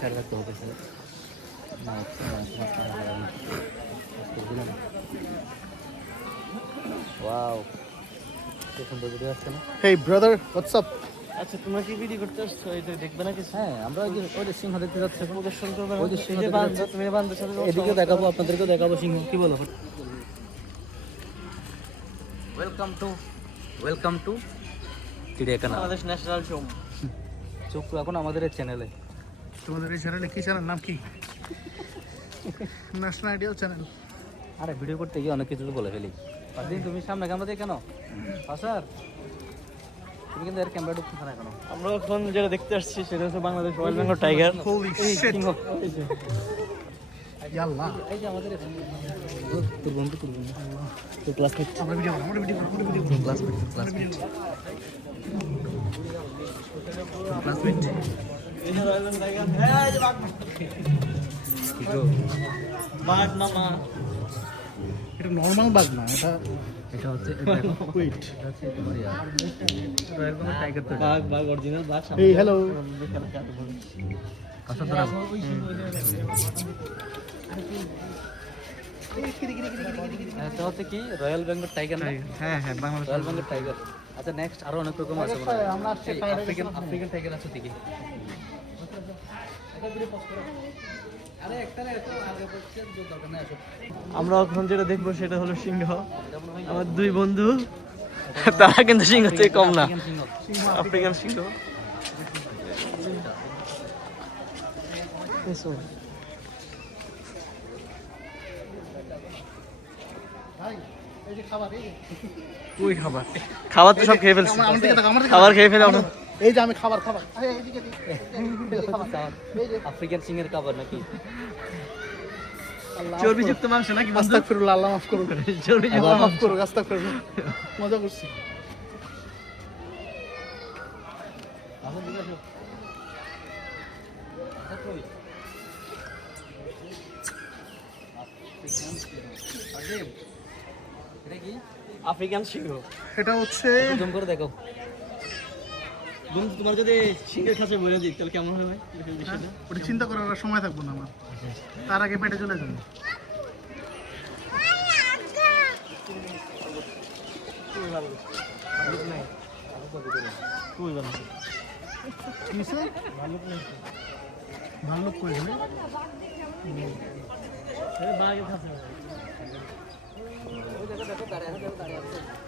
Side রাখতে হবে sir wow খুব সুন্দর ভিডিও আসছে না? Hey brother, what's up? আচ্ছা তোমরা কি ভিডিও করতে আসছো? এটা দেখবে না কিছু? হ্যাঁ আমরা ওই যে সিংহ দেখতে যাচ্ছি প্রদর্শন করবে না? ওই যে এই সিংহ যে দেখতে বান্ধব, যাচ্ছি। তুমি বান্ধবের সাথে এদিকে দেখাবো আপনাদেরকেও দেখাবো সিংহ কি বলো ওয়েলকাম টু চিড়িয়াখানা বাংলাদেশ ন্যাশনাল শো। চোখ রাখুন আমাদের এই চ্যানেলে তোমাদের এই চ্যানেলে কি চ্যানেল নাম কি? National ideal channel. আরে ভিডিও করতে গিয়ে অনেক কিছু তো বলে ফেলি দিন তুমি সামনে ক্যামেরা দিয়ে কেন স্যার তুমি কিন্তু এর ক্যামেরা ঢুকতে না কেন আমরা এখন যেটা দেখতে আসছি সেটা হচ্ছে Bangladesh royal Bengal tiger. Holy shit! সিংহ ইয়াল্লাহ। এই যে আমাদের তোর বন্ধু তোর ক্লাসমেট আমরা ভিডিও করব, আমরা ভিডিও করব, আমরা ভিডিও করব। ক্লাসমেট এই যে রয়্যাল বেঙ্গল টাইগার। এই যে বাঘ। বাঘ মামা। এটা নরমাল বাঘ না, এটা হচ্ছে ওয়েট। টাইগার তো বাঘ বাঘ অরিজিনাল বাঘ। এই হ্যালো। অসাধারণ এটা হচ্ছে কি রয়্যাল বেঙ্গল টাইগার না হ্যাঁ হ্যাঁ বাংলাদেশ। রয়্যাল বেঙ্গল টাইগার আচ্ছা নেক্সট আরো অনেক রকম আছে মনে হয়। আমরা আসছে এই আফ্রিকান টাইগার আছে দেখি আরে একটা না এটা আগে বলছে যে দরকার নাই আসো আমরা এখন যেটা দেখবো সেটা হলো সিংহ। আমার দুই বন্ধু তারা কিন্তু সিংহ থেকে কম না। আফ্রিকান সিংহ। ভাই এই যে খাবার, এই যে ওই খাবার খাবার তো সব খেয়ে ফেলছি। আমার দিকে তাকাও, আমার দিকে খাবার খেয়ে ফেলে তাকাও। এই যে আমি খাবার খাবার আরে এইদিকে দিই। আফ্রিকান সিংহের খাবার নাকি চর্বিযুক্ত মাংস নাকি বন্ধু? আস্তাগফিরুল্লাহ, আল্লাহ মাফ করুন। চর্বিযুক্ত আল্লাহ মাফ মাংস। করুন, আস্তাগফিরুল্লাহ। মজা করছি। এটা কি আফ্রিকান সিংহ। এটা হচ্ছে জুম করে দেখো বন্ধু তোমার যদি সিংহের কাছে বলে দিই তাহলে কেমন হবে ভাই বিষয়টা? ওটা চিন্তা করার আর সময় থাকবো না আমার, তার আগে পেটে চলে যাবো। খুবই ভালো। কিসে? ভাল্লুক কই যাবে? বাঘের কাছে